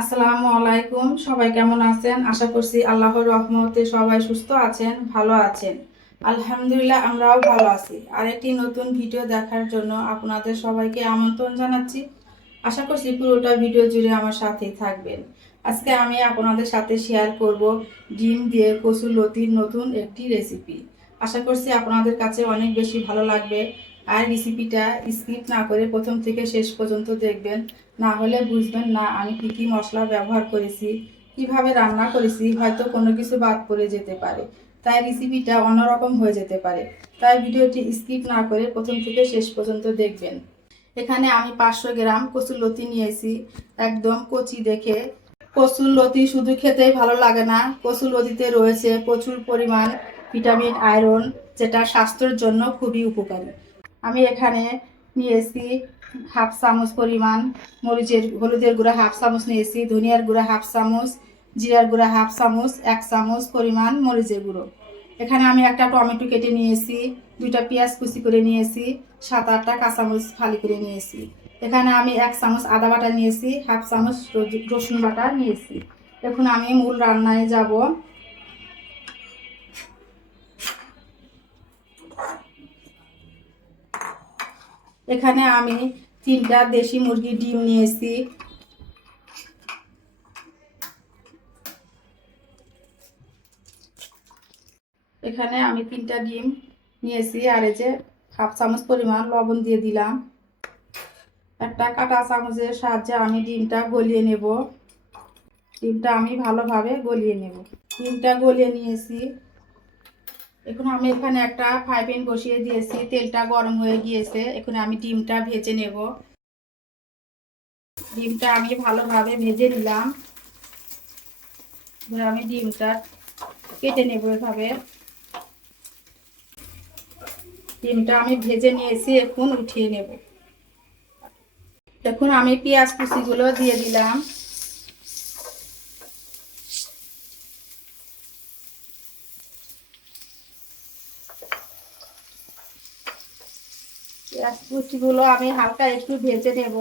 আসসালামু আলাইকুম। সবাই কেমন আছেন? আশা করছি আল্লাহর রহমতে সবাই সুস্থ আছেন, ভালো আছেন। আলহামদুলিল্লাহ, আমরাও ভালো আছি। আরেকটি নতুন ভিডিও দেখার জন্য আপনাদের সবাইকে আমন্ত্রণ জানাচ্ছি। আশা করছি পুরোটা ভিডিও জুড়ে আমার সাথেই থাকবেন। আজকে আমি আপনাদের সাথে শেয়ার করব ডিম দিয়ে কচুর লতির নতুন একটি রেসিপি। আশা করছি আপনাদের কাছে অনেক বেশি ভালো লাগবে। আর রেসিপিটা স্কিপ না করে প্রথম থেকে শেষ পর্যন্ত দেখবেন। না হলে বুঝবেন না আমি কী কী মশলা ব্যবহার করেছি, কীভাবে রান্না করেছি, হয়তো কোনো কিছু বাদ পড়ে যেতে পারে। তাই রেসিপিটা অন্যরকম হয়ে যেতে পারে। তাই ভিডিওটি স্কিপ না করে প্রথম থেকে শেষ পর্যন্ত দেখবেন। এখানে আমি পাঁচশো গ্রাম কচুর লতি নিয়েছি। একদম কচি দেখে। কচুর লতি শুধু খেতেই ভালো লাগে না। কচুর লতিতে রয়েছে প্রচুর পরিমাণ ভিটামিন, আয়রন, যেটা স্বাস্থ্যের জন্য খুবই উপকারী। আমি এখানে নিয়েছি হাফ চামচ পরিমাণ মরিচের, হলুদের গুঁড়া হাফ চামচ নিয়েছি ধনিয়ার গুঁড়া হাফ চামচ, জিরার গুঁড়া হাফ চামচ, এক চামচ পরিমাণ মরিচের গুঁড়ো। এখানে আমি একটা টমেটো কেটে নিয়েছি দুইটা পেঁয়াজ কুচি করে নিয়েছি সাত আটটা কাঁচামরিচ ফালি করে নিয়েছি এখানে আমি এক চামচ আদা বাটা নিয়েছি হাফ চামচ রসু- রসুন বাটা নিয়েছি এখন আমি মূল রান্নায় যাব। এখানে আমি তিনটা দেশি মুরগির ডিম নিয়েছি। এখানে আমি তিনটা ডিম নিয়েছি আর এই যে হাফ চামচ পরিমাণ লবণ দিয়ে দিলাম। একটা কাঁটা চামচের সাহায্যে আমি ডিমটা গলিয়ে নেব। ডিমটা আমি ভালোভাবে গলিয়ে নেব। ডিমটা গলিয়ে নিয়েছি। এখন আমি এখানে একটা ফ্রাই প্যান বসিয়ে দিয়েছি, তেলটা গরম হয়ে গিয়েছে। এখন আমি ডিমটা ভেজে নেব। ডিমটা আমি ভালোভাবে ভেজে নিলাম। এবার আমি ডিমটা কেটে নেব এভাবে। ডিমটা আমি ভেজে নিয়েছি, এখন উঠিয়ে নেব। এখন আমি পেঁয়াজ কুচিগুলো দিয়ে দিলাম। পেঁয়াজ কুচিগুলো আমি হালকা একটু ভেজে নেব।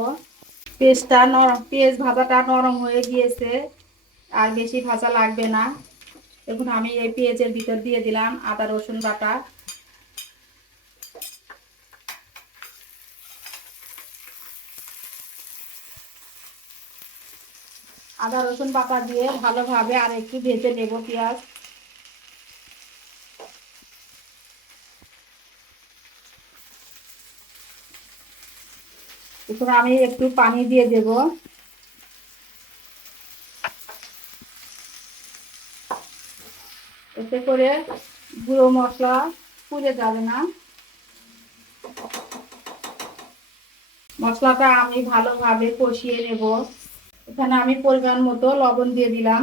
পেঁয়াজটা নরম, পেঁয়াজ ভাজাটা নরম হয়ে গিয়েছে, আর বেশি ভাজা লাগবে না। এখন আমি এই পেঁয়াজের ভিতর দিয়ে দিলাম আদা, রসুন বাটা। আদা, রসুন বাটা দিয়ে ভালোভাবে আর একটু ভেজে নেব পেঁয়াজ। এখন আমি একটু পানি দিয়ে দেব। এতে করে গুঁড়ো মশলা পুড়ে যাবে না। মশলাটা আমি ভালোভাবে কষিয়ে নেব। এখানে আমি পরিমাণ মতো লবণ দিয়ে দিলাম।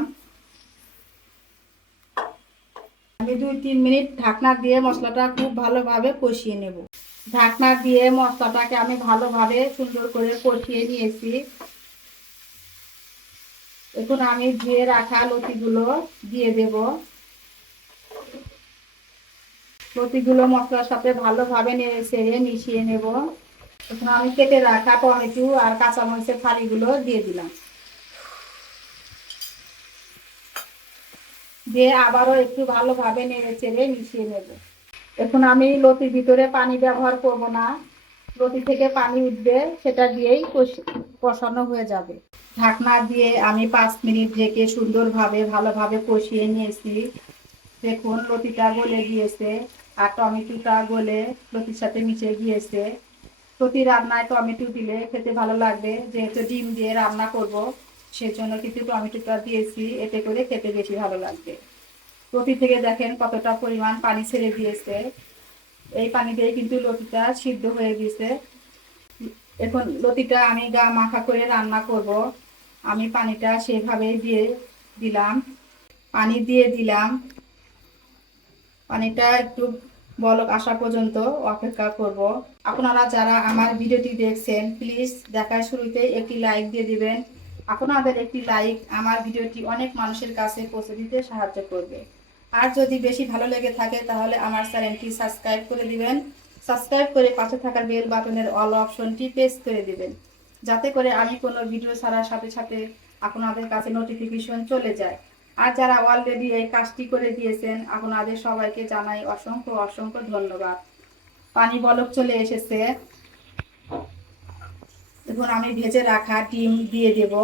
আমি দুই তিন মিনিট ঢাকনা দিয়ে মশলাটা খুব ভালোভাবে কষিয়ে নেব। ঢাকনা দিয়ে মশলাটাকে আমি ভালোভাবে সুন্দর করে কষিয়ে নিয়েছি। এখন আমি ধুয়ে রাখা লতিগুলো দিয়ে দেব। লতিগুলো মশলার সাথে ভালোভাবে নেড়ে ছেড়ে মিশিয়ে নেব। এখন আমি কেটে রাখা টমেটো আর কাঁচামরিচের ফালিগুলো দিয়ে দিলাম। দিয়ে আবারও একটু ভালোভাবে নেড়ে চেড়ে মিশিয়ে নেব। এখন আমি লতির ভিতরে পানি ব্যবহার করব না। লতি থেকে পানি উঠবে, সেটা দিয়েই কষানো হয়ে যাবে। ঢাকনা দিয়ে আমি পাঁচ মিনিট ঢেকে সুন্দরভাবে, ভালোভাবে কষিয়ে নিয়েছি। দেখুন, লতিটা গলে গিয়েছে আর টমেটোটা গলে লতির সাথে মিশে গিয়েছে। প্রতি রান্নায় টমেটো দিলে খেতে ভালো লাগবে। যেহেতু ডিম দিয়ে রান্না করব, সেজন্য কিন্তু টমেটোটা দিয়েছি। এতে করে খেতে বেশি ভালো লাগবে। লতি থেকে দেখেন কতটা পরিমাণ পানি ছেড়ে দিয়েছে। এই পানি দিয়ে কিন্তু লতিটা সিদ্ধ হয়ে গেছে। এখন লতিটা আমি গা মাখা করে রান্না করব। আমি পানিটা সেভাবে দিয়ে দিলাম। পানি দিয়ে দিলাম। পানিটা একটু বলক আসা পর্যন্ত অপেক্ষা করব। আপনারা যারা আমার ভিডিওটি দেখছেন প্লিজ দেখার শুরুতেই একটি লাইক দিয়ে দিবেন। আপনাদের একটি লাইক আমার ভিডিওটি অনেক মানুষের কাছে পৌঁছে দিতে সাহায্য করবে। আর যদি বেশি ভালো লেগে থাকে, তাহলে আমার চ্যানেলটি সাবস্ক্রাইব করে দিবেন। সাবস্ক্রাইব করে পাশে থাকার বেল বাটনের অল অপশনটি প্রেস করে দিবেন। যাতে করে আমি কোনো ভিডিও ছাড়ার সাথে সাথে আপনাদের কাছে নোটিফিকেশন চলে যায়। আর যারা অলরেডি এই কাজটি করে দিয়েছেন, আপনাদের সবাইকে জানাই অসংখ্য অসংখ্য ধন্যবাদ। পানি বলক চলে এসেছে। এখন আমি ভেজে রাখা ডিম দিয়ে দেব।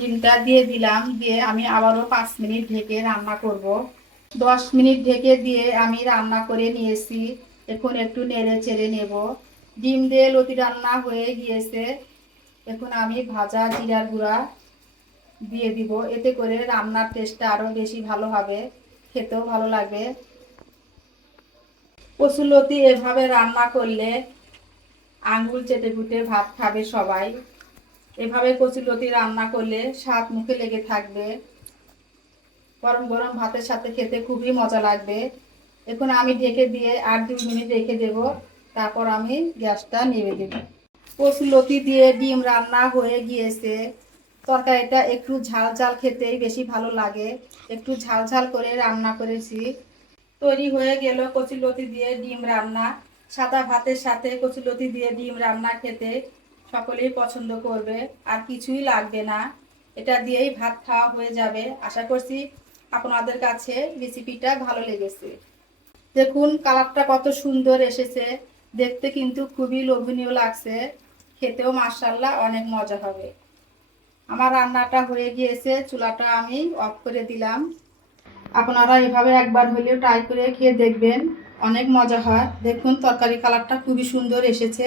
ডিমটা দিয়ে দিলাম, দিয়ে আমি আবারও পাঁচ মিনিট ঢেকে রান্না করব। দশ মিনিট ঢেকে দিয়ে আমি রান্না করে নিয়েছি, এখন একটু নেড়ে চেড়ে নেব। ডিম দিয়ে লতি রান্না হয়ে গিয়েছে, এখন আমি ভাজা জিরার গুঁড়া দিয়ে দিব, এতে করে রান্নার টেস্টটা আরও বেশি ভালো হবে, খেতেও ভালো লাগবে। কচুলতি এভাবে রান্না করলে আঙ্গুল চেটে ভাত খাবে সবাই। এভাবে কচুলতি রান্না করলে স্বাদ মুখে লেগে থাকবে। গরম গরম ভাতের সাথে খেতে খুবই মজা লাগবে। এখন আমি ঢেকে দিয়ে আট দুই মিনিট রেখে দেব। তারপর আমি গ্যাসটা নেমে দেব। কচুলতি দিয়ে ডিম রান্না হয়ে গিয়েছে। তরকারিটা একটু ঝাল ঝাল খেতেই বেশি ভালো লাগে। একটু ঝাল ঝাল করে রান্না করেছি। তৈরি হয়ে গেল কচুলতি দিয়ে ডিম রান্না। সাদা ভাতের সাথে কচুলতি দিয়ে ডিম রান্না খেতে সকলেই পছন্দ করবে আর কিছুই লাগবে না। এটা দিয়েই ভাত খাওয়া হয়ে যাবে। আশা করছি আপনাদের কাছে রেসিপিটা ভালো লেগেছে। দেখুন কালারটা কত সুন্দর এসেছে। দেখতে কিন্তু খুবই লোভনীয় লাগছে। খেতেও মার্শাল্লাহ অনেক মজা হবে। আমার রান্নাটা হয়ে গিয়েছে। চুলাটা আমি অফ করে দিলাম। আপনারা এভাবে একবার হলেও ট্রাই করে খেয়ে দেখবেন। অনেক মজা হয়। দেখুন, তরকারি কালারটা খুবই সুন্দর এসেছে।